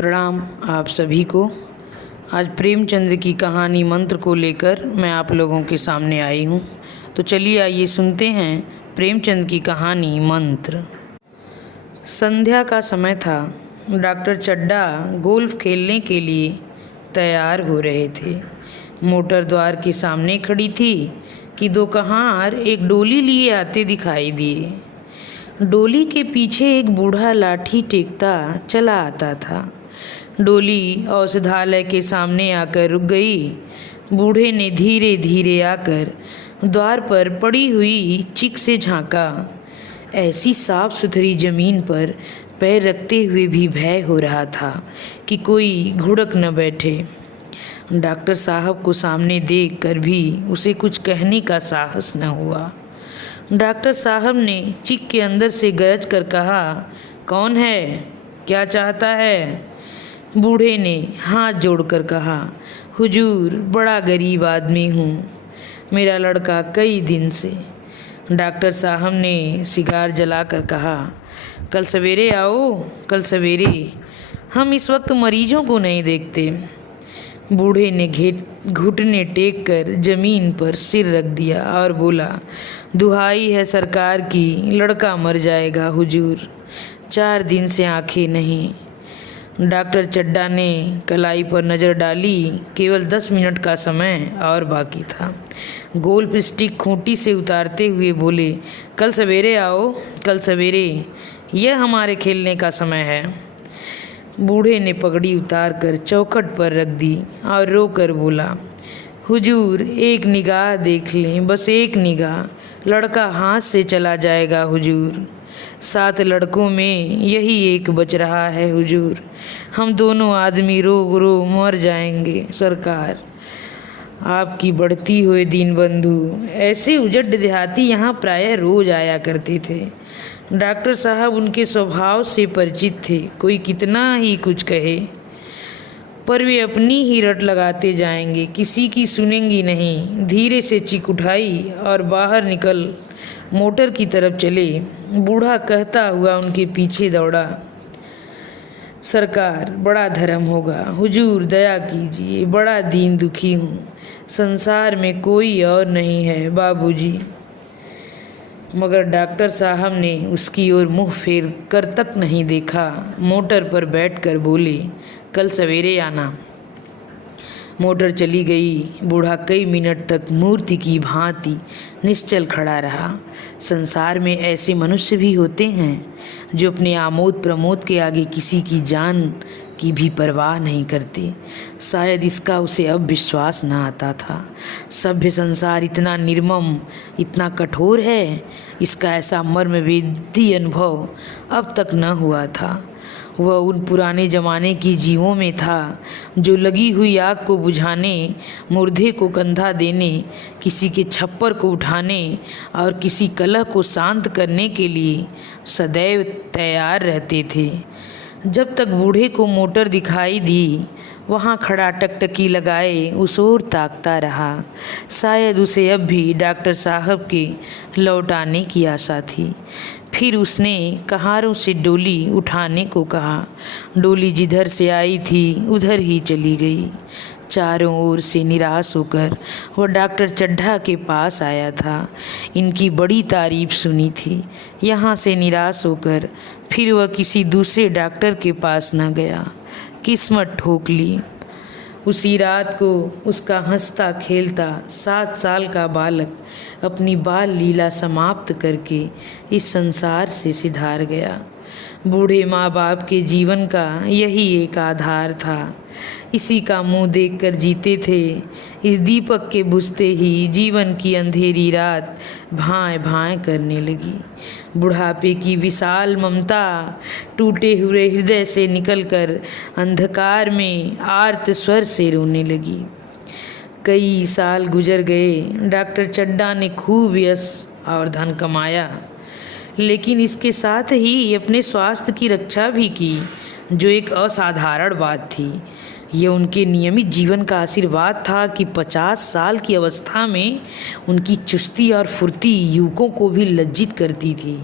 प्रणाम आप सभी को। आज प्रेमचंद्र की कहानी मंत्र को लेकर मैं आप लोगों के सामने आई हूँ। तो चलिए आइए सुनते हैं प्रेमचंद की कहानी मंत्र। संध्या का समय था। डॉक्टर चड्ढा गोल्फ खेलने के लिए तैयार हो रहे थे। मोटर द्वार के सामने खड़ी थी कि दो कहार एक डोली लिए आते दिखाई दिए। डोली के पीछे एक बूढ़ा लाठी टेकता चला आता था। डोली औषधालय के सामने आकर रुक गई। बूढ़े ने धीरे धीरे आकर द्वार पर पड़ी हुई चिक से झांका। ऐसी साफ सुथरी जमीन पर पैर रखते हुए भी भय हो रहा था कि कोई घुड़क न बैठे। डॉक्टर साहब को सामने देख कर भी उसे कुछ कहने का साहस न हुआ। डॉक्टर साहब ने चिक के अंदर से गरज कर कहा, कौन है, क्या चाहता है? बूढ़े ने हाथ जोड़कर कहा, हुजूर बड़ा गरीब आदमी हूँ, मेरा लड़का कई दिन से। डॉक्टर साहब ने सिगार जलाकर कहा, कल सवेरे आओ, कल सवेरे, हम इस वक्त मरीजों को नहीं देखते। बूढ़े ने घुटने टेक कर जमीन पर सिर रख दिया और बोला, दुहाई है सरकार की, लड़का मर जाएगा हुजूर, 4 दिन से आंखें नहीं। डॉक्टर चड्ढा ने कलाई पर नज़र डाली। केवल 10 मिनट का समय और बाकी था। गोल्फ स्टिक खूंटी से उतारते हुए बोले, कल सवेरे आओ, कल सवेरे, यह हमारे खेलने का समय है। बूढ़े ने पगड़ी उतार कर चौखट पर रख दी और रोकर बोला, हुजूर एक निगाह देख लें, बस एक निगाह, लड़का हाथ से चला जाएगा हुजूर। 7 लड़कों में यही एक बच रहा है हुजूर, हम दोनों आदमी रो रो मर जाएंगे सरकार। आपकी बढ़ती हुए दीनबंधु। ऐसे उजड़ देहाती यहाँ प्रायः रोज आया करते थे। डॉक्टर साहब उनके स्वभाव से परिचित थे। कोई कितना ही कुछ कहे पर वे अपनी ही रट लगाते जाएंगे, किसी की सुनेंगी नहीं। धीरे से चिक उठाई और बाहर निकल मोटर की तरफ चले। बूढ़ा कहता हुआ उनके पीछे दौड़ा, सरकार बड़ा धर्म होगा, हुजूर दया कीजिए, बड़ा दीन दुखी हूँ, संसार में कोई और नहीं है बाबूजी। मगर डॉक्टर साहब ने उसकी ओर मुंह फेर कर तक नहीं देखा। मोटर पर बैठकर बोले, कल सवेरे आना। मोटर चली गई। बूढ़ा कई मिनट तक मूर्ति की भांति निश्चल खड़ा रहा। संसार में ऐसे मनुष्य भी होते हैं जो अपने आमोद प्रमोद के आगे किसी की जान की भी परवाह नहीं करते। शायद इसका उसे अब विश्वास न आता था। सभ्य संसार इतना निर्मम, इतना कठोर है, इसका ऐसा मर्मवेदी अनुभव अब तक न हुआ था। वह उन पुराने ज़माने की जीवों में था जो लगी हुई आग को बुझाने, मुर्दे को कंधा देने, किसी के छप्पर को उठाने और किसी कलह को शांत करने के लिए सदैव तैयार रहते थे। जब तक बूढ़े को मोटर दिखाई दी, वहाँ खड़ा टकटकी लगाए उस ओर ताकता रहा। शायद उसे अब भी डॉक्टर साहब के लौट आने की आशा थी। फिर उसने कहारों से डोली उठाने को कहा। डोली जिधर से आई थी उधर ही चली गई। चारों ओर से निराश होकर वह डॉक्टर चड्ढा के पास आया था। इनकी बड़ी तारीफ सुनी थी। यहाँ से निराश होकर फिर वह किसी दूसरे डॉक्टर के पास न गया। किस्मत ठोक ली। उसी रात को उसका हंसता खेलता 7 साल का बालक अपनी बाल लीला समाप्त करके इस संसार से सिधार गया। बूढ़े माँ बाप के जीवन का यही एक आधार था। इसी का मुंह देखकर जीते थे। इस दीपक के बुझते ही जीवन की अंधेरी रात भाएं भाएं करने लगी। बुढ़ापे की विशाल ममता टूटे हुए हृदय से निकलकर अंधकार में आर्त स्वर से रोने लगी। कई साल गुजर गए। डॉक्टर चड्ढा ने खूब यश और धन कमाया, लेकिन इसके साथ ही अपने स्वास्थ्य की रक्षा भी की, जो एक असाधारण बात थी। ये उनके नियमित जीवन का आशीर्वाद था कि 50 साल की अवस्था में उनकी चुस्ती और फुर्ती युवकों को भी लज्जित करती थी।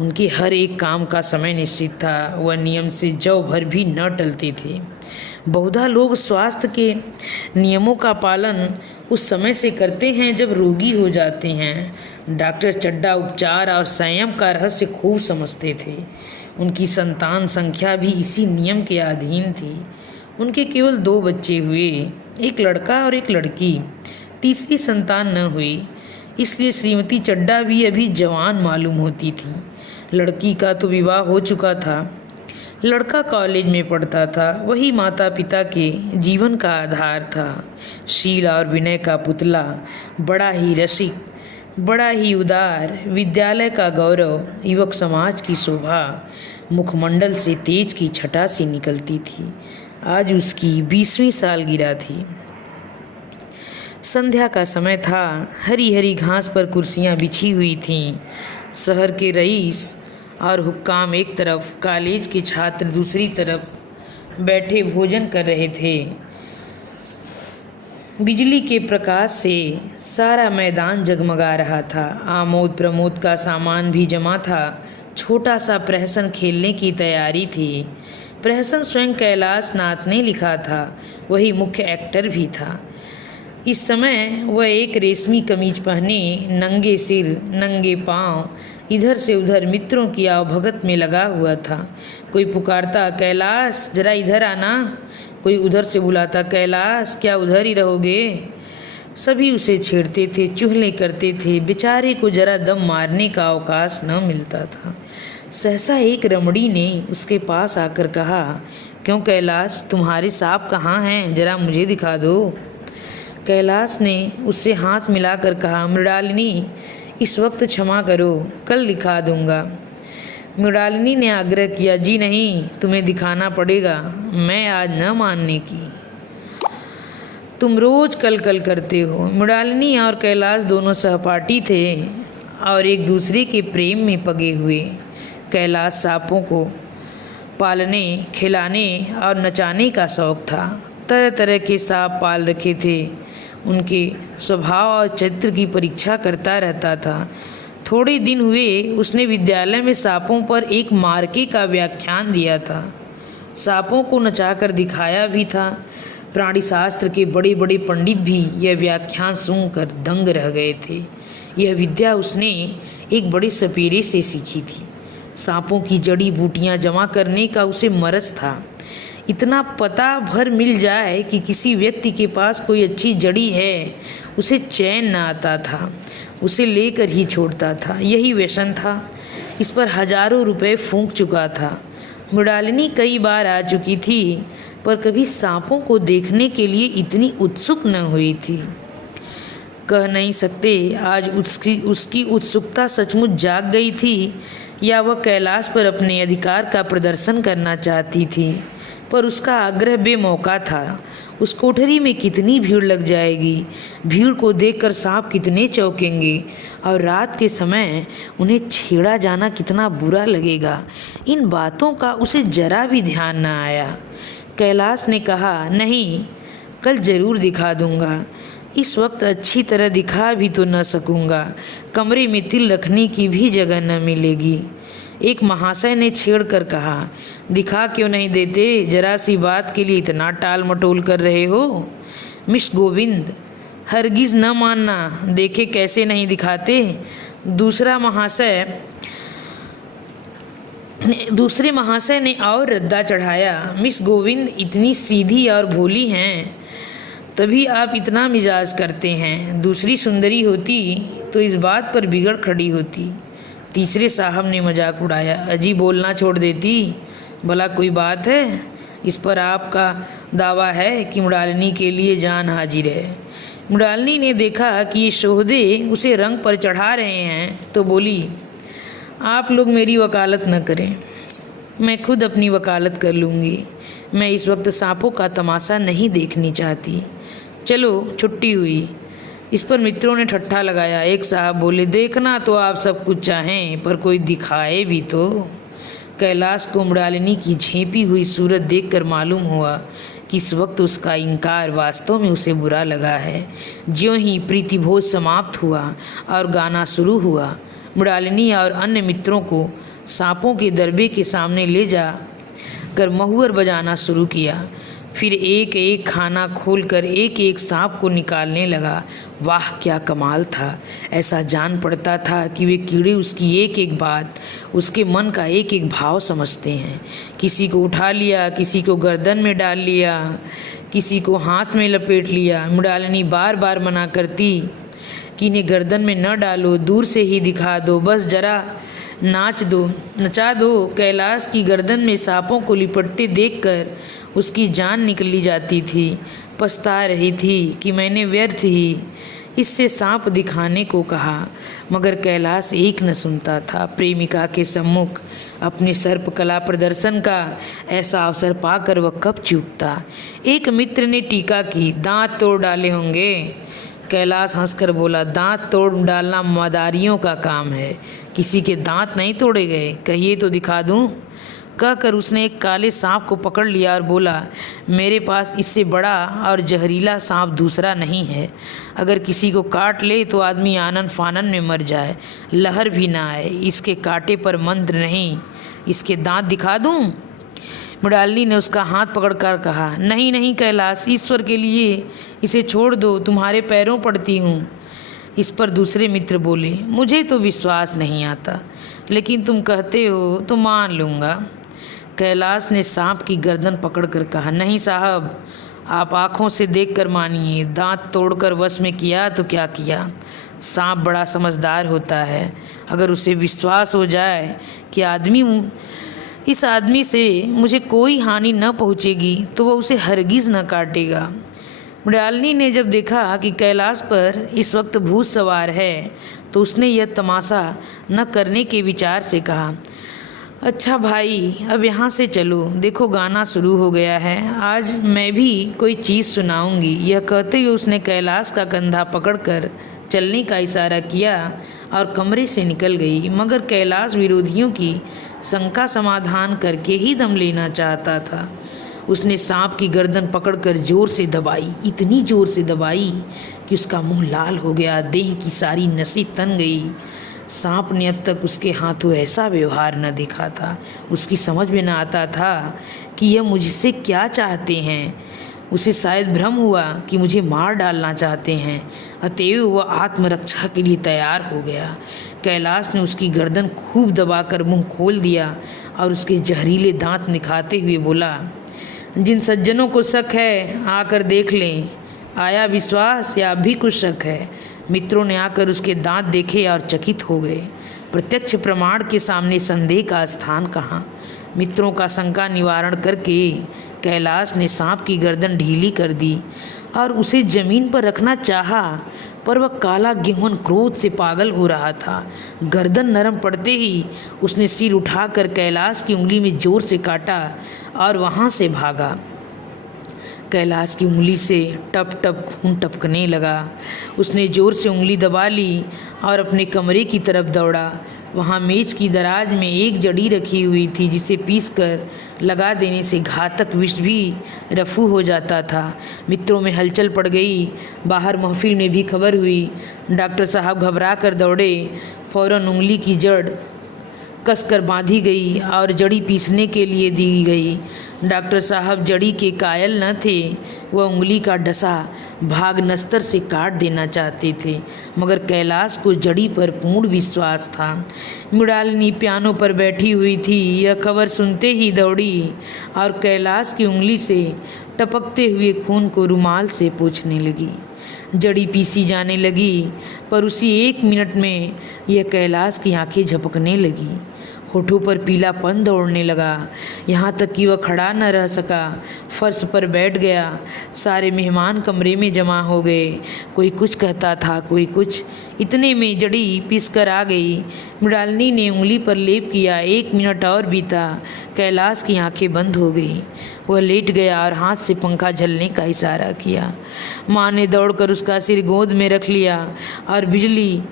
उनके हर एक काम का समय निश्चित था, वह नियम से जौ भर भी न टलते थे। बहुधा लोग स्वास्थ्य के नियमों का पालन उस समय से करते हैं जब रोगी हो जाते हैं। डॉक्टर चड्डा उपचार और संयम का रहस्य खूब समझते थे। उनकी संतान संख्या भी इसी नियम के अधीन थी। उनके केवल 2 बच्चे हुए, एक लड़का और एक लड़की। तीसरी संतान न हुई, इसलिए श्रीमती चड्डा भी अभी जवान मालूम होती थी। लड़की का तो विवाह हो चुका था, लड़का कॉलेज में पढ़ता था। वही माता पिता के जीवन का आधार था। शील और विनय का पुतला, बड़ा ही रसिक, बड़ा ही उदार, विद्यालय का गौरव, युवक समाज की शोभा, मुखमंडल से तेज की छटा सी निकलती थी। आज उसकी 20वीं सालगिरह थी। संध्या का समय था। हरी हरी घास पर कुर्सियां बिछी हुई थीं। शहर के रईस और हुक्काम एक तरफ, कॉलेज के छात्र दूसरी तरफ बैठे भोजन कर रहे थे। बिजली के प्रकाश से सारा मैदान जगमगा रहा था। आमोद प्रमोद का सामान भी जमा था। छोटा सा प्रहसन खेलने की तैयारी थी। प्रहसन स्वयं कैलाश नाथ ने लिखा था, वही मुख्य एक्टर भी था। इस समय वह एक रेशमी कमीज पहने, नंगे सिर नंगे पांव, इधर से उधर मित्रों की आवभगत में लगा हुआ था। कोई पुकारता, कैलाश जरा इधर आना। कोई उधर से बुलाता, कैलाश क्या उधर ही रहोगे। सभी उसे छेड़ते थे, चुहले करते थे। बेचारे को जरा दम मारने का अवकाश न मिलता था। सहसा एक रमणी ने उसके पास आकर कहा, क्यों कैलाश, तुम्हारे सांप कहाँ हैं, जरा मुझे दिखा दो। कैलाश ने उससे हाथ मिलाकर कहा, मृणालिनी इस वक्त क्षमा करो, कल दिखा दूंगा। मृणालिनी ने आग्रह किया, जी नहीं, तुम्हें दिखाना पड़ेगा, मैं आज न मानने की। तुम रोज कल कल करते हो। मृणालिनी और कैलाश दोनों सहपाठी थे और एक दूसरे के प्रेम में पगे हुए। कैलाश सांपों को पालने, खिलाने और नचाने का शौक था। तरह तरह के सांप पाल रखे थे। उनके स्वभाव और चरित्र की परीक्षा करता रहता था। थोड़े दिन हुए उसने विद्यालय में सांपों पर एक मार्के का व्याख्यान दिया था। सांपों को नचाकर दिखाया भी था। प्राणीशास्त्र के बड़े बड़े पंडित भी यह व्याख्यान सुनकर दंग रह गए थे। यह विद्या उसने एक बड़े सपेरे से सीखी थी। सांपों की जड़ी बूटियां जमा करने का उसे मरज था। इतना पता भर मिल जाए कि किसी व्यक्ति के पास कोई अच्छी जड़ी है, उसे चैन न आता था, उसे लेकर ही छोड़ता था। यही व्यसन था। इस पर हजारों रुपए फूंक चुका था। मृणालिनी कई बार आ चुकी थी, पर कभी सांपों को देखने के लिए इतनी उत्सुक न हुई थी। कह नहीं सकते आज उसकी उत्सुकता सचमुच जाग गई थी या वह कैलाश पर अपने अधिकार का प्रदर्शन करना चाहती थी। पर उसका आग्रह बेमौका था। उस कोठरी में कितनी भीड़ लग जाएगी, भीड़ को देखकर सांप कितने चौंकेंगे और रात के समय उन्हें छेड़ा जाना कितना बुरा लगेगा। इन बातों का उसे जरा भी ध्यान न आया। कैलाश ने कहा, नहीं, कल जरूर दिखा दूंगा। इस वक्त अच्छी तरह दिखा भी तो न सकूंगा, कमरे में तिल रखने की भी जगह न मिलेगी। एक महाशय ने छेड़ कर कहा, दिखा क्यों नहीं देते, जरा सी बात के लिए इतना टाल मटोल कर रहे हो। मिस गोविंद, हरगिज न मानना, देखे कैसे नहीं दिखाते। दूसरे महाशय ने और रद्दा चढ़ाया, मिस गोविंद इतनी सीधी और भोली हैं, तभी आप इतना मिजाज करते हैं। दूसरी सुंदरी होती तो इस बात पर बिगड़ खड़ी होती। तीसरे साहब ने मजाक उड़ाया, अजी बोलना छोड़ देती, भला कोई बात है। इस पर आपका दावा है कि मृणालिनी के लिए जान हाजिर है। मृणालिनी ने देखा कि ये शोहदे उसे रंग पर चढ़ा रहे हैं तो बोली, आप लोग मेरी वकालत न करें, मैं खुद अपनी वकालत कर लूँगी। मैं इस वक्त सांपों का तमाशा नहीं देखनी चाहती। चलो छुट्टी हुई। इस पर मित्रों ने ठट्ठा लगाया। एक साहब बोले, देखना तो आप सब कुछ चाहें, पर कोई दिखाए भी तो। कैलाश को मृणालिनी की झेपी हुई सूरत देखकर मालूम हुआ कि इस वक्त उसका इनकार वास्तव में उसे बुरा लगा है। ज्यों ही प्रीतिभोज समाप्त हुआ और गाना शुरू हुआ, मृणालिनी और अन्य मित्रों को सांपों के दरबे के सामने ले जा कर महुअर बजाना शुरू किया। फिर एक एक खाना खोलकर एक एक सांप को निकालने लगा। वाह क्या कमाल था! ऐसा जान पड़ता था कि वे कीड़े उसकी एक एक बात, उसके मन का एक एक भाव समझते हैं। किसी को उठा लिया, किसी को गर्दन में डाल लिया, किसी को हाथ में लपेट लिया। मृणालिनी बार बार मना करती कि इन्हें गर्दन में न डालो, दूर से ही दिखा दो, बस जरा नचा दो। कैलाश की गर्दन में सांपों को लिपटते देखकर उसकी जान निकली जाती थी। पछता रही थी कि मैंने व्यर्थ ही इससे सांप दिखाने को कहा, मगर कैलाश एक न सुनता था। प्रेमिका के सम्मुख अपने सर्प कला प्रदर्शन का ऐसा अवसर पाकर वह कब चूकता। एक मित्र ने टीका की, दांत तोड़ डाले होंगे। कैलाश हंसकर बोला, दांत तोड़ डालना मदारियों का काम है, किसी के दांत नहीं तोड़े गए। कहिए तो दिखा दूं। कहकर उसने एक काले सांप को पकड़ लिया और बोला, मेरे पास इससे बड़ा और जहरीला सांप दूसरा नहीं है। अगर किसी को काट ले तो आदमी आनन फानन में मर जाए, लहर भी ना आए। इसके कांटे पर मंत्र नहीं, इसके दांत दिखा दूं। मृणालिनी ने उसका हाथ पकड़कर कहा, नहीं नहीं कैलाश, ईश्वर के लिए इसे छोड़ दो, तुम्हारे पैरों पड़ती हूँ। इस पर दूसरे मित्र बोले, मुझे तो विश्वास नहीं आता, लेकिन तुम कहते हो तो मान लूँगा। कैलाश ने सांप की गर्दन पकड़कर कहा, नहीं साहब, आप आँखों से देखकर मानिए। दांत तोड़कर वश में किया तो क्या किया। सांप बड़ा समझदार होता है। अगर उसे विश्वास हो जाए कि इस आदमी से मुझे कोई हानि न पहुँचेगी तो वह उसे हरगिज़ न काटेगा। मृणालिनी ने जब देखा कि कैलाश पर इस वक्त भूत सवार है तो उसने यह तमाशा न करने के विचार से कहा, अच्छा भाई, अब यहाँ से चलो, देखो गाना शुरू हो गया है, आज मैं भी कोई चीज़ सुनाऊंगी। यह कहते हुए उसने कैलाश का कंधा पकड़कर चलने का इशारा किया और कमरे से निकल गई। मगर कैलाश विरोधियों की शंका समाधान करके ही दम लेना चाहता था। उसने सांप की गर्दन पकड़कर जोर से दबाई, इतनी जोर से दबाई कि उसका मुंह लाल हो गया, देह की सारी नसें तन गई। सांप ने अब तक उसके हाथों ऐसा व्यवहार न देखा था। उसकी समझ में न आता था कि यह मुझसे क्या चाहते हैं। उसे शायद भ्रम हुआ कि मुझे मार डालना चाहते हैं, अतएव वह आत्मरक्षा के लिए तैयार हो गया। कैलाश ने उसकी गर्दन खूब दबाकर मुंह खोल दिया और उसके जहरीले दांत निखारते हुए बोला, जिन सज्जनों को शक है आकर देख लें, आया विश्वास या अब भी कुछ शक है। मित्रों ने आकर उसके दांत देखे और चकित हो गए। प्रत्यक्ष प्रमाण के सामने संदेह का स्थान कहाँ। मित्रों का शंका निवारण करके कैलाश ने सांप की गर्दन ढीली कर दी और उसे जमीन पर रखना चाहा, पर वह काला गेहूं क्रोध से पागल हो रहा था। गर्दन नरम पड़ते ही उसने सिर उठाकर कैलाश की उंगली में जोर से काटा और वहाँ से भागा। कैलाश की उंगली से टप टप खून टपकने लगा। उसने जोर से उंगली दबा ली और अपने कमरे की तरफ दौड़ा। वहाँ मेज की दराज में एक जड़ी रखी हुई थी जिसे पीसकर लगा देने से घातक विष भी रफू हो जाता था। मित्रों में हलचल पड़ गई। बाहर महफिल में भी खबर हुई। डॉक्टर साहब घबरा कर दौड़े। फौरन उंगली की जड़ कसकर बांधी गई और जड़ी पीसने के लिए दी गई। डॉक्टर साहब जड़ी के कायल न थे, वह उंगली का डसा भाग नस्तर से काट देना चाहते थे, मगर कैलाश को जड़ी पर पूर्ण विश्वास था। मृणालिनी पियानो पर बैठी हुई थी। यह खबर सुनते ही दौड़ी और कैलाश की उंगली से टपकते हुए खून को रुमाल से पोंछने लगी। जड़ी पीसी जाने लगी, पर उसी 1 मिनट में यह कैलाश की आंखें झपकने लगी। होठों पर पीलापन दौड़ने लगा, यहाँ तक कि वह खड़ा न रह सका, फर्श पर बैठ गया। सारे मेहमान कमरे में जमा हो गए। कोई कुछ कहता था, कोई कुछ। इतने में जड़ी पीस कर आ गई। मृणालिनी ने उंगली पर लेप किया। 1 मिनट और बीता। कैलाश की आंखें बंद हो गई। वह लेट गया और हाथ से पंखा झलने का इशारा किया। माँ ने दौड़कर उसका सिर गोद में रख लिया और बिजली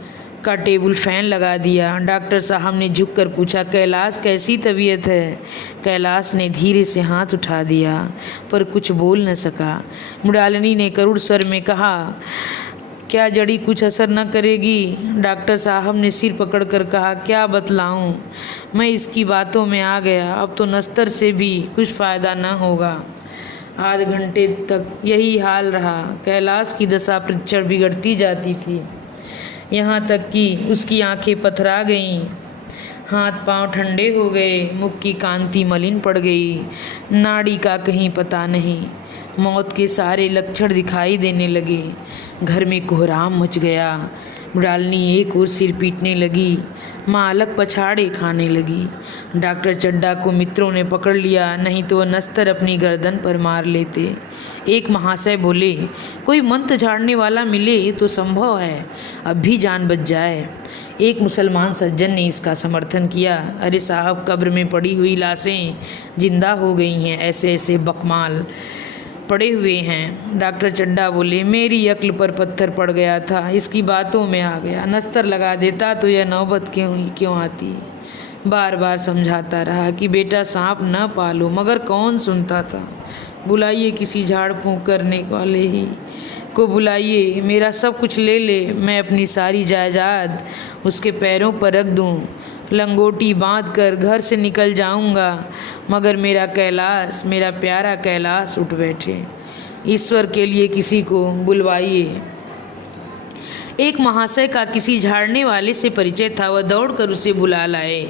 का टेबल फैन लगा दिया। डॉक्टर साहब ने झुककर पूछा, कैलाश कैसी तबीयत है? कैलाश ने धीरे से हाथ उठा दिया, पर कुछ बोल न सका। मृणालिनी ने करुण स्वर में कहा, क्या जड़ी कुछ असर न करेगी? डॉक्टर साहब ने सिर पकड़कर कहा, क्या बतलाऊं, मैं इसकी बातों में आ गया। अब तो नस्तर से भी कुछ फ़ायदा न होगा। आध घंटे तक यही हाल रहा। कैलाश की दशा प्रतिक्षण बिगड़ती जाती थी, यहाँ तक कि उसकी आंखें पथरा गईं, हाथ पांव ठंडे हो गए, मुख की कांति मलिन पड़ गई, नाड़ी का कहीं पता नहीं। मौत के सारे लक्षण दिखाई देने लगे। घर में कोहराम मच गया। मृणालिनी एक ओर सिर पीटने लगी, माँ अलग पछाड़े खाने लगी। डॉक्टर चड्डा को मित्रों ने पकड़ लिया, नहीं तो वह नस्तर अपनी गर्दन पर मार लेते। एक महाशय बोले, कोई मंत्र झाड़ने वाला मिले तो संभव है अब भी जान बच जाए। एक मुसलमान सज्जन ने इसका समर्थन किया, अरे साहब, कब्र में पड़ी हुई लाशें जिंदा हो गई हैं, ऐसे ऐसे बकमाल पड़े हुए हैं। डॉक्टर चड्डा बोले, मेरी अक्ल पर पत्थर पड़ गया था, इसकी बातों में आ गया। नस्तर लगा देता तो यह नौबत क्यों आती। बार बार समझाता रहा कि बेटा सांप न पालो, मगर कौन सुनता था। बुलाइए किसी झाड़ फूंक करने वाले ही को बुलाइए, मेरा सब कुछ ले ले, मैं अपनी सारी जायदाद उसके पैरों पर रख दूं, लंगोटी बांधकर घर से निकल जाऊंगा, मगर मेरा कैलाश, मेरा प्यारा कैलाश उठ बैठे। ईश्वर के लिए किसी को बुलवाइए। एक महाशय का किसी झाड़ने वाले से परिचय था, वह दौड़कर उसे बुला लाए,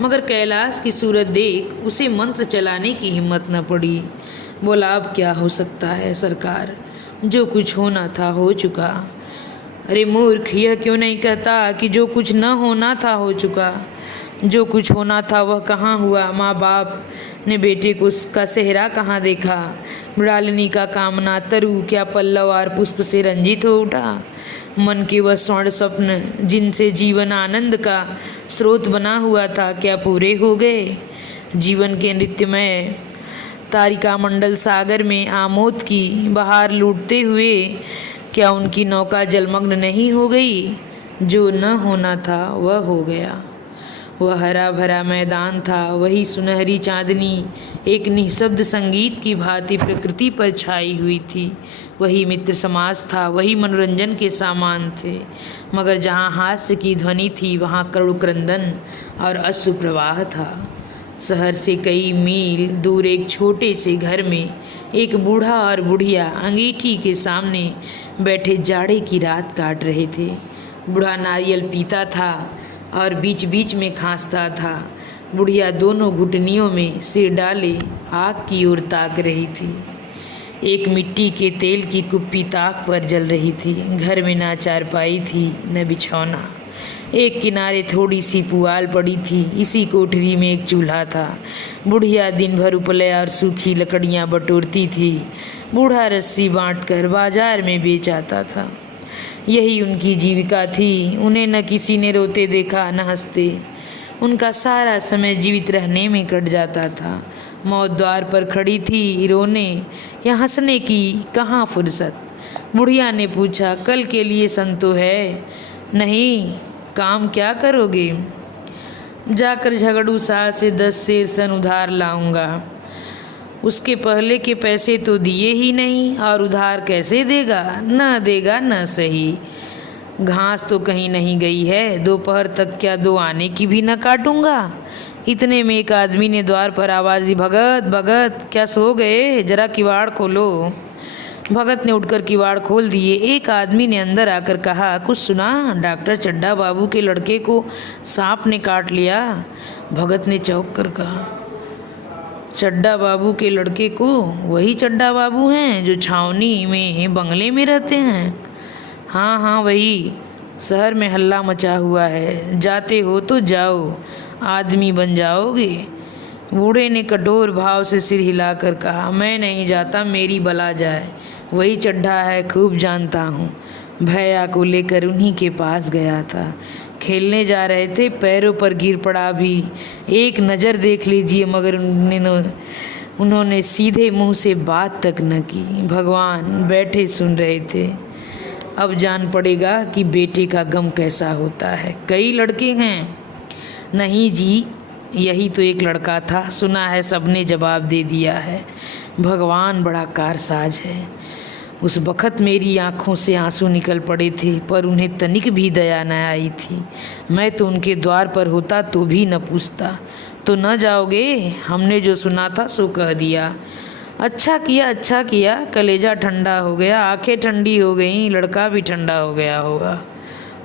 मगर कैलाश की सूरत देख उसे मंत्र चलाने की हिम्मत न पड़ी। बोला, अब क्या हो सकता है सरकार, जो कुछ होना था हो चुका। अरे मूर्ख, यह क्यों नहीं कहता कि जो कुछ न होना था हो चुका। जो कुछ होना था वह कहाँ हुआ। माँ बाप ने बेटे को उसका सेहरा कहाँ देखा। मृणालिनी का कामना तरु क्या पल्लव और पुष्प से रंजित हो उठा। मन के वह स्वर्ण स्वप्न जिनसे जीवन आनंद का स्रोत बना हुआ था, क्या पूरे हो गए। जीवन के नृत्यमय तारिका मंडल सागर में आमोद की बहार लूटते हुए क्या उनकी नौका जलमग्न नहीं हो गई। जो न होना था वह हो गया। वह हरा भरा मैदान था, वही सुनहरी चांदनी एक निःशब्द संगीत की भांति प्रकृति पर छाई हुई थी। वही मित्र समाज था, वही मनोरंजन के सामान थे, मगर जहाँ हास्य की ध्वनि थी वहाँ करुण क्रंदन और अश्रु प्रवाह था। शहर से कई मील दूर एक छोटे से घर में एक बूढ़ा और बुढ़िया अंगीठी के सामने बैठे जाड़े की रात काट रहे थे। बूढ़ा नारियल पीता था और बीच बीच में खांसता था। बुढ़िया दोनों घुटनियों में सिर डाले आग की ओर ताक रही थी। एक मिट्टी के तेल की कुप्पी ताक पर जल रही थी। घर में ना चारपाई थी न बिछौना। एक किनारे थोड़ी सी पुआल पड़ी थी। इसी कोठरी में एक चूल्हा था। बुढ़िया दिन भर उपले और सूखी लकड़ियाँ बटोरती थी। बूढ़ा रस्सी बांटकर बाजार में बेच आता था। यही उनकी जीविका थी। उन्हें न किसी ने रोते देखा न हंसते। उनका सारा समय जीवित रहने में कट जाता था। मौत द्वार पर खड़ी थी, रोने या हंसने की कहाँ फुर्सत। बुढ़िया ने पूछा, कल के लिए संतो है? नहीं। काम क्या करोगे? जाकर झगड़ू शाह से 10 सेर सन उधार लाऊंगा। उसके पहले के पैसे तो दिए ही नहीं, और उधार कैसे देगा? न देगा न सही। घास तो कहीं नहीं गई है। दोपहर तक क्या 2 आने की भी न काटूंगा। इतने में एक आदमी ने द्वार पर आवाज़ दी, भगत भगत, क्या सो गए? जरा किवाड़ खोलो। भगत ने उठकर किवाड़ खोल दिए। एक आदमी ने अंदर आकर कहा, कुछ सुना? डॉक्टर चड्डा बाबू के लड़के को सांप ने काट लिया। भगत ने चौंक कर कहा, चड्डा बाबू के लड़के को? वही चड्डा बाबू हैं जो छावनी में बंगले में रहते हैं? हाँ हाँ वही। शहर में हल्ला मचा हुआ है, जाते हो तो जाओ, आदमी बन जाओगे। बूढ़े ने कठोर भाव से सिर हिलाकर कहा, मैं नहीं जाता, मेरी बला जाए। वही चड्ढा है, खूब जानता हूँ। भैया को लेकर उन्हीं के पास गया था। खेलने जा रहे थे, पैरों पर गिर पड़ा भी। एक नज़र देख लीजिए, मगर उन्होंने सीधे मुंह से बात तक न की। भगवान बैठे सुन रहे थे। अब जान पड़ेगा कि बेटे का गम कैसा होता है। कई लड़के हैं? नहीं जी, यही तो एक लड़का था। सुना है सबने जवाब दे दिया है। भगवान बड़ा कारसाज है। उस बखत मेरी आँखों से आंसू निकल पड़े थे, पर उन्हें तनिक भी दया न आई थी। मैं तो उनके द्वार पर होता तो भी न पूछता। तो न जाओगे? हमने जो सुना था सो कह दिया। अच्छा किया, कलेजा ठंडा हो गया, आंखें ठंडी हो गईं, लड़का भी ठंडा हो गया होगा।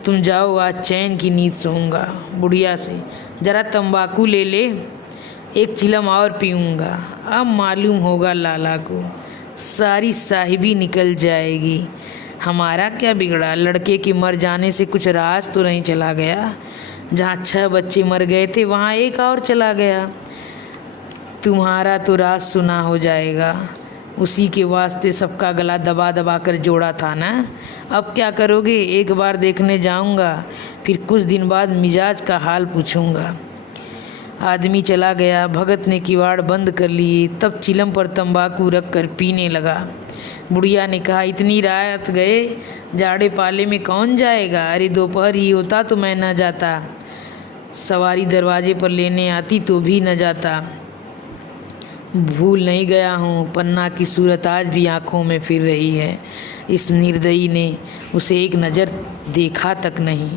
तुम जाओ, आज चैन की नींद सोऊंगा। बुढ़िया से, जरा तंबाकू ले ले, एक चिलम और पीऊँगा। अब मालूम होगा लाला को, सारी साहिबी निकल जाएगी। हमारा क्या बिगड़ा? लड़के के मर जाने से कुछ राज तो नहीं चला गया। जहाँ 6 बच्चे मर गए थे वहाँ एक और चला गया। तुम्हारा तो राज सुना हो जाएगा। उसी के वास्ते सबका गला दबा दबा कर जोड़ा था ना। अब क्या करोगे? एक बार देखने जाऊंगा, फिर कुछ दिन बाद मिजाज का हाल पूछूंगा। आदमी चला गया। भगत ने किवाड़ बंद कर लिए, तब चिलम पर तंबाकू रख कर पीने लगा। बुढ़िया ने कहा, इतनी रात गए, जाड़े पाले में कौन जाएगा? अरे दोपहर ही होता तो मैं न जाता, सवारी दरवाजे पर लेने आती तो भी न जाता। भूल नहीं गया हूँ, पन्ना की सूरत आज भी आँखों में फिर रही है। इस निर्दयी ने उसे एक नज़र देखा तक नहीं।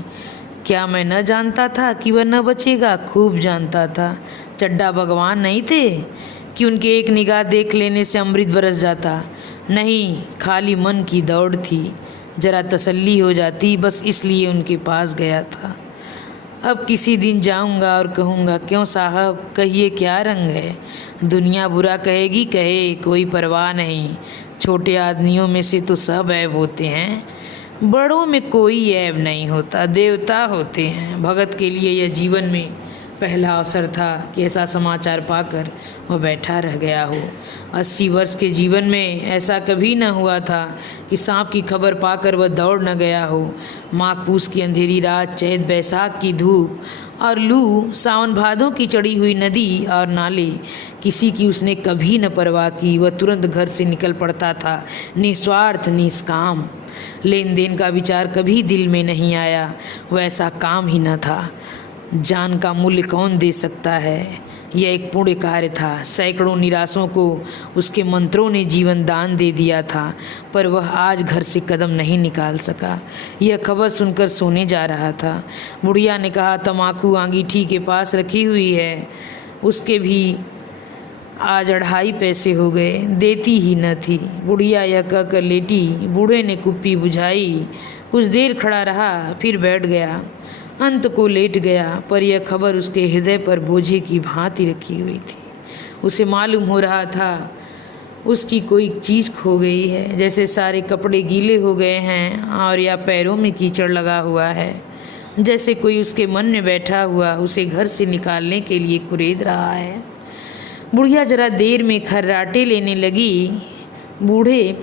क्या मैं न जानता था कि वह न बचेगा? खूब जानता था। चड्डा भगवान नहीं थे कि उनके एक निगाह देख लेने से अमृत बरस जाता। नहीं, खाली मन की दौड़ थी, जरा तसल्ली हो जाती, बस इसलिए उनके पास गया था। अब किसी दिन जाऊंगा और कहूँगा, क्यों साहब, कहिए क्या रंग है? दुनिया बुरा कहेगी, कहे, कोई परवाह नहीं। छोटे आदमियों में से तो सब ऐब होते हैं, बड़ों में कोई ऐब नहीं होता, देवता होते हैं। भगत के लिए यह जीवन में पहला अवसर था कि ऐसा समाचार पाकर वह बैठा रह गया हो। 80 वर्ष के जीवन में ऐसा कभी न हुआ था कि सांप की खबर पाकर वह दौड़ न गया हो। माघ पूस की अंधेरी रात, चैत बैसाख की धूप और लू, सावन भादों की चढ़ी हुई नदी और नाले, किसी की उसने कभी न परवाह की। वह तुरंत घर से निकल पड़ता था, निस्वार्थ निष्काम। लेन देन का विचार कभी दिल में नहीं आया, वैसा काम ही न था। जान का मूल्य कौन दे सकता है? यह एक पुण्य कार्य था। सैकड़ों निराशों को उसके मंत्रों ने जीवन दान दे दिया था, पर वह आज घर से कदम नहीं निकाल सका। यह खबर सुनकर सोने जा रहा था। बुढ़िया ने कहा, तम्बाकू अंगीठी के पास रखी हुई है, उसके भी आज 2.5 पैसे हो गए, देती ही न थी। बुढ़िया यह कहकर लेटी। बूढ़े ने कुप्पी बुझाई, कुछ देर खड़ा रहा, फिर बैठ गया, अंत को लेट गया। पर यह खबर उसके हृदय पर बोझे की भांति रखी हुई थी। उसे मालूम हो रहा था उसकी कोई चीज़ खो गई है, जैसे सारे कपड़े गीले हो गए हैं और या पैरों में कीचड़ लगा हुआ है, जैसे कोई उसके मन में बैठा हुआ उसे घर से निकालने के लिए कुरेद रहा है। बुढ़िया जरा देर में खर्राटे लेने लगी। बूढ़े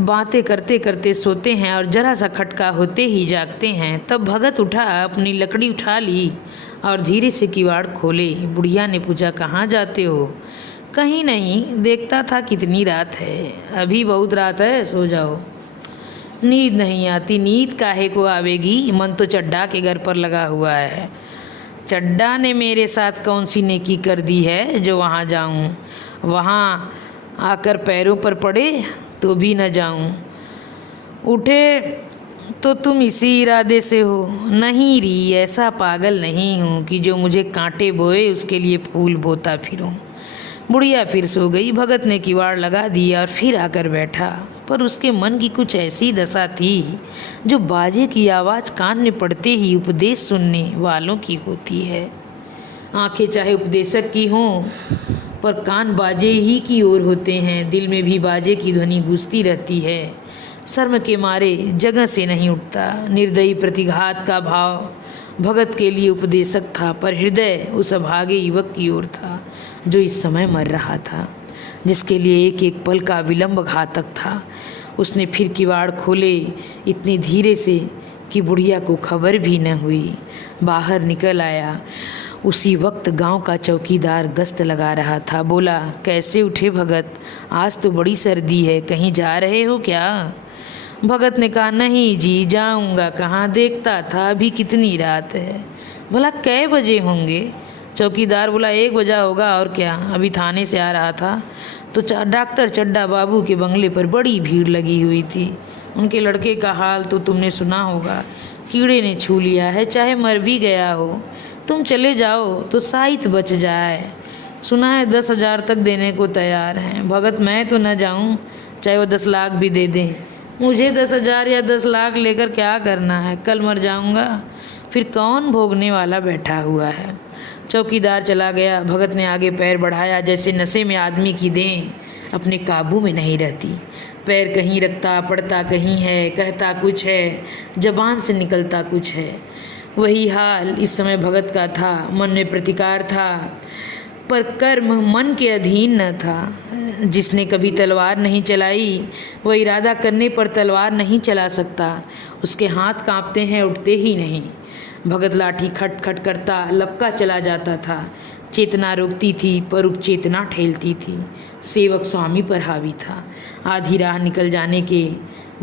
बातें करते करते सोते हैं और जरा सा खटका होते ही जागते हैं। तब भगत उठा, अपनी लकड़ी उठा ली और धीरे से किवाड़ खोले। बुढ़िया ने पूछा, कहाँ जाते हो? कहीं नहीं, देखता था कितनी रात है। अभी बहुत रात है, सो जाओ। नींद नहीं आती। नींद काहे को आवेगी? मन तो चड्डा के घर पर लगा हुआ है। चड्डा ने मेरे साथ कौन सी नेकी कर दी है जो वहाँ जाऊँ? वहाँ आकर पैरों पर पड़े तो भी न जाऊं। उठे तो तुम इसी इरादे से हो? नहीं री, ऐसा पागल नहीं हूँ कि जो मुझे कांटे बोए उसके लिए फूल बोता फिरूं। बुढ़िया फिर सो गई। भगत ने किवाड़ लगा दिया और फिर आकर बैठा, पर उसके मन की कुछ ऐसी दशा थी जो बाजे की आवाज़ कान में पड़ते ही उपदेश सुनने वालों की होती है। आंखें चाहे उपदेशक की हों, पर कान बाजे ही की ओर होते हैं। दिल में भी बाजे की ध्वनि गूंजती रहती है। शर्म के मारे जगह से नहीं उठता। निर्दयी प्रतिघात का भाव भगत के लिए उपदेशक था, पर हृदय उस अभागे युवक की ओर था जो इस समय मर रहा था, जिसके लिए एक एक पल का विलंब घातक था। उसने फिर किवाड़ खोले इतनी धीरे से कि बुढ़िया को खबर भी न हुई। बाहर निकल आया। उसी वक्त गांव का चौकीदार गश्त लगा रहा था। बोला, कैसे उठे भगत? आज तो बड़ी सर्दी है, कहीं जा रहे हो क्या? भगत ने कहा, नहीं जी, जाऊंगा कहाँ, देखता था अभी कितनी रात है। भला कै बजे होंगे? चौकीदार बोला, 1 बजा होगा और क्या, अभी थाने से आ रहा था तो डॉक्टर चड्डा बाबू के बंगले पर बड़ी भीड़ लगी हुई थी। उनके लड़के का हाल तो तुमने सुना होगा, कीड़े ने छू लिया है, चाहे मर भी गया हो। तुम चले जाओ तो शायद बच जाए। सुना है 10,000 तक देने को तैयार हैं। भगत मैं तो न जाऊं, चाहे वो 10 लाख भी दे दें। मुझे 10,000 या 10 लाख लेकर क्या करना है? कल मर जाऊंगा, फिर कौन भोगने वाला बैठा हुआ है। चौकीदार चला गया। भगत ने आगे पैर बढ़ाया, जैसे नशे में आदमी की देह अपने काबू में नहीं रहती। पैर कहीं रखता, पड़ता कहीं है, कहता कुछ है, जबान से निकलता कुछ है। वही हाल इस समय भगत का था। मन में प्रतिकार था, पर कर्म मन के अधीन न था। जिसने कभी तलवार नहीं चलाई, वह इरादा करने पर तलवार नहीं चला सकता। उसके हाथ कांपते हैं, उठते ही नहीं। भगत लाठी खट खट करता लपका चला जाता था। चेतना रोकती थी, पर उपचेतना ठेलती थी। सेवक स्वामी पर हावी था। आधी राह निकल जाने के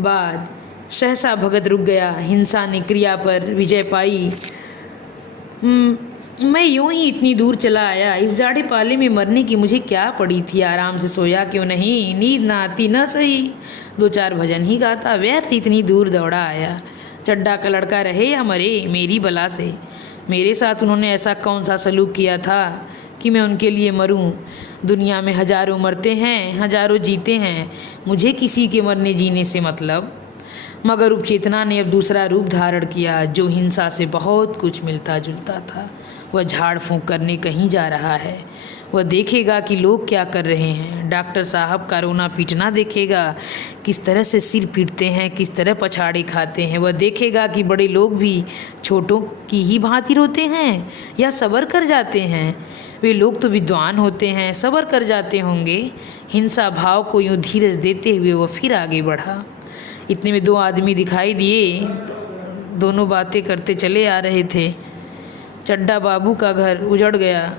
बाद सहसा भगत रुक गया। हिंसा ने क्रिया पर विजय पाई। मैं यूं ही इतनी दूर चला आया। इस जाड़े पाले में मरने की मुझे क्या पड़ी थी? आराम से सोया क्यों नहीं? नींद ना आती न सही, 2-4 भजन ही गाता। व्यर्थ इतनी दूर दौड़ा आया। चड्डा का लड़का रहे या मरे, मेरी बला से। मेरे साथ उन्होंने ऐसा कौन सा सलूक किया था कि मैं उनके लिए मरूं? दुनिया में हजारों मरते हैं, हजारों जीते हैं। मुझे किसी के मरने जीने से मतलब। मगर उपचेतना ने अब दूसरा रूप धारण किया, जो हिंसा से बहुत कुछ मिलता जुलता था। वह झाड़ फूंक करने कहीं जा रहा है। वह देखेगा कि लोग क्या कर रहे हैं। डॉक्टर साहब का रोना पीटना देखेगा, किस तरह से सिर पीटते हैं, किस तरह पछाड़े खाते हैं। वह देखेगा कि बड़े लोग भी छोटों की ही भांति रोते हैं या सब्र कर जाते हैं। वे लोग तो विद्वान होते हैं, सब्र कर जाते होंगे। हिंसा भाव को यूँ धीरज देते हुए वह फिर आगे बढ़ा। इतने में 2 आदमी दिखाई दिए। दोनों बातें करते चले आ रहे थे। चड्डा बाबू का घर उजड़ गया।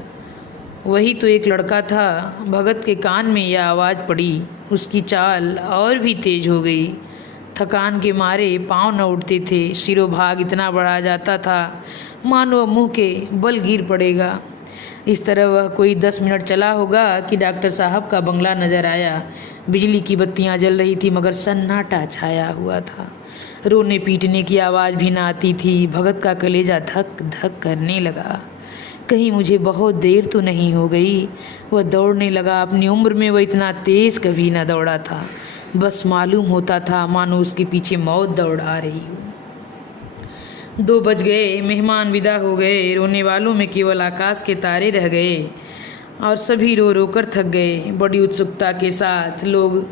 वही तो एक लड़का था। भगत के कान में यह आवाज़ पड़ी। उसकी चाल और भी तेज हो गई। थकान के मारे पाँव न उठते थे। शिरोभाग इतना बढ़ा जाता था मानो अब मुँह के बल गिर पड़ेगा। इस तरह वह कोई 10 मिनट चला होगा कि डॉक्टर साहब का बंगला नज़र आया। बिजली की बत्तियां जल रही थी, मगर सन्नाटा छाया हुआ था। रोने पीटने की आवाज़ भी न आती थी। भगत का कलेजा धक धक करने लगा। कहीं मुझे बहुत देर तो नहीं हो गई। वह दौड़ने लगा। अपनी उम्र में वह इतना तेज़ कभी न दौड़ा था। बस मालूम होता था मानो उसके पीछे मौत दौड़ आ रही हो। 2 बज गए। मेहमान विदा हो गए। रोने वालों में केवल आकाश के तारे रह गए और सभी रो रो कर थक गए। बड़ी उत्सुकता के साथ लोग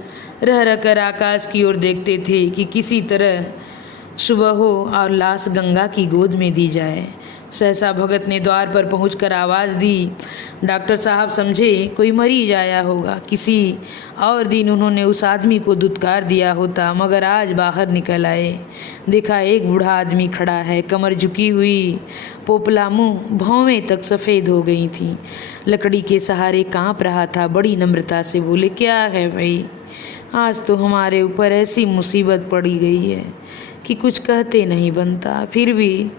रह रह कर आकाश की ओर देखते थे कि किसी तरह सुबह हो और लाश गंगा की गोद में दी जाए। सहसा भगत ने द्वार पर पहुंचकर आवाज़ दी। डॉक्टर साहब समझे कोई मरीज आया होगा। किसी और दिन उन्होंने उस आदमी को दुत्कार दिया होता, मगर आज बाहर निकल आए। देखा एक बूढ़ा आदमी खड़ा है, कमर झुकी हुई, पोपला मुँह, भौवें तक सफ़ेद हो गई थी। लकड़ी के सहारे काँप रहा था। बड़ी नम्रता से बोले, क्या है भाई? आज तो हमारे ऊपर ऐसी मुसीबत पड़ी गई है कि कुछ कहते नहीं बनता। फिर भी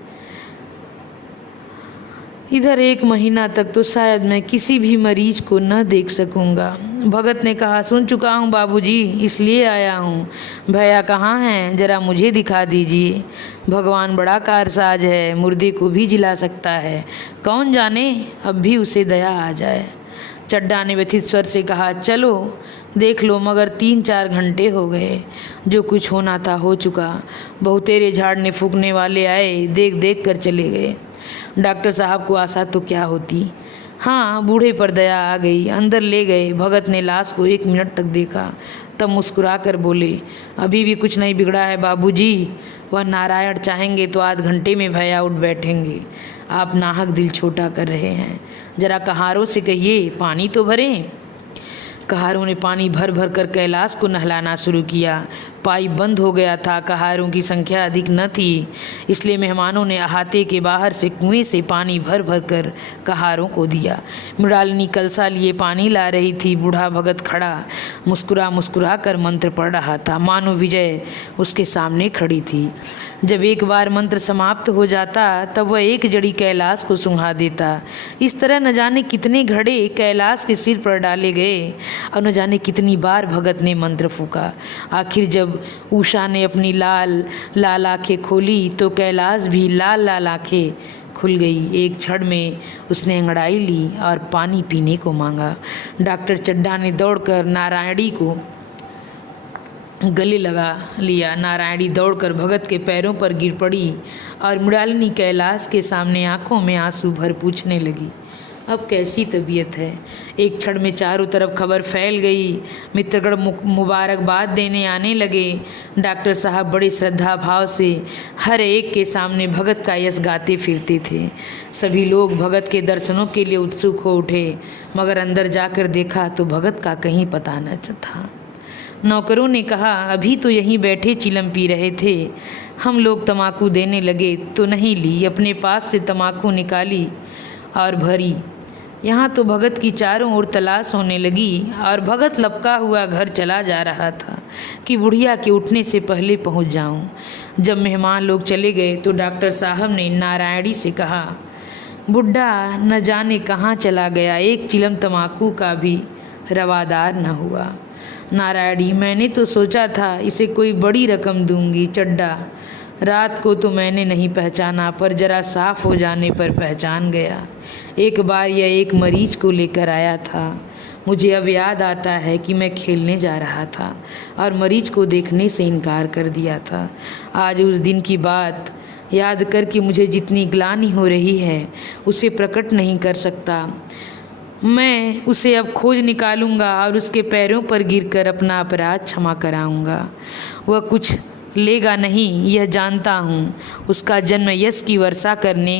इधर 1 महीना तक तो शायद मैं किसी भी मरीज को न देख सकूंगा। भगत ने कहा, सुन चुका हूँ बाबूजी, इसलिए आया हूँ। भैया कहाँ हैं? जरा मुझे दिखा दीजिए। भगवान बड़ा कारसाज है, मुर्दे को भी जिला सकता है। कौन जाने अब भी उसे दया आ जाए। चड्डा ने व्यथित स्वर से कहा, चलो देख लो, मगर 3-4 घंटे हो गए। जो कुछ होना था हो चुका। बहुतेरे झाड़ने फूकने वाले आए, देख देख कर चले गए। डॉक्टर साहब को आशा तो क्या होती। हाँ, बूढ़े पर दया आ गई। अंदर ले गए। भगत ने लाश को 1 मिनट तक देखा, तब मुस्कुरा कर बोले, अभी भी कुछ नहीं बिगड़ा है बाबूजी। वह नारायण चाहेंगे तो आध घंटे में भैया उठ बैठेंगे। आप नाहक दिल छोटा कर रहे हैं। जरा कहारों से कहिए पानी तो भरें। कहारों ने पानी भर भर कर कैलाश को नहलाना शुरू किया। पाइप बंद हो गया था। कहारों की संख्या अधिक न थी, इसलिए मेहमानों ने अहाते के बाहर से कुएं से पानी भर भर कर कहारों को दिया। मृणालिनी कलसा लिए पानी ला रही थी। बूढ़ा भगत खड़ा मुस्कुरा मुस्कुरा कर मंत्र पढ़ रहा था, मानो विजय उसके सामने खड़ी थी। जब एक बार मंत्र समाप्त हो जाता तब वह एक जड़ी कैलाश को सूंघा देता। इस तरह न जाने कितने घड़े कैलाश के सिर पर डाले गए और न जाने कितनी बार भगत ने मंत्र फूका। आखिर जब उषा ने अपनी लाल लाल आँखें खोली तो कैलाश भी लाल लाल आँखें खुल गई। एक क्षण में उसने अंगड़ाई ली और पानी पीने को मांगा। डॉक्टर चड्ढा ने दौड़कर नारायणी को गले लगा लिया। नारायणी दौड़कर भगत के पैरों पर गिर पड़ी और मृणालिनी कैलाश के सामने आंखों में आंसू भर पूछने लगी, अब कैसी तबीयत है। एक क्षण में चारों तरफ खबर फैल गई। मित्रगण मुबारकबाद देने आने लगे। डॉक्टर साहब बड़े श्रद्धा भाव से हर एक के सामने भगत का यश गाते फिरते थे। सभी लोग भगत के दर्शनों के लिए उत्सुक हो उठे, मगर अंदर जाकर देखा तो भगत का कहीं पता न था। नौकरों ने कहा, अभी तो यहीं बैठे चिलम पी रहे थे, हम लोग तम्बाकू देने लगे तो नहीं ली, अपने पास से तम्बाकू निकाली और भरी। यहाँ तो भगत की चारों ओर तलाश होने लगी और भगत लपका हुआ घर चला जा रहा था कि बुढ़िया के उठने से पहले पहुँच जाऊँ। जब मेहमान लोग चले गए तो डॉक्टर साहब ने नारायणी से कहा, बुढ़ा न जाने कहाँ चला गया, एक चिलम तम्बाकू का भी रवादार न हुआ। नारायणी, मैंने तो सोचा था इसे कोई बड़ी रकम दूंगी। चड्ढा, रात को तो मैंने नहीं पहचाना, पर जरा साफ हो जाने पर पहचान गया। एक बार यह एक मरीज को लेकर आया था। मुझे अब याद आता है कि मैं खेलने जा रहा था और मरीज को देखने से इनकार कर दिया था। आज उस दिन की बात याद करके मुझे जितनी ग्लानि हो रही है उसे प्रकट नहीं कर सकता। मैं उसे अब खोज निकालूंगा और उसके पैरों पर गिरकर अपना अपराध क्षमा कराऊंगा। वह कुछ लेगा नहीं, यह जानता हूँ। उसका जन्म यश की वर्षा करने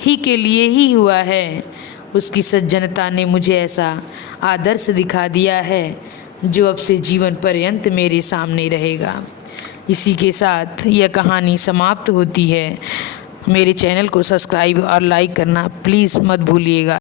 ही के लिए ही हुआ है। उसकी सज्जनता ने मुझे ऐसा आदर्श दिखा दिया है जो अब से जीवन पर्यंत मेरे सामने रहेगा। इसी के साथ यह कहानी समाप्त होती है। मेरे चैनल को सब्सक्राइब और लाइक करना प्लीज़ मत भूलिएगा।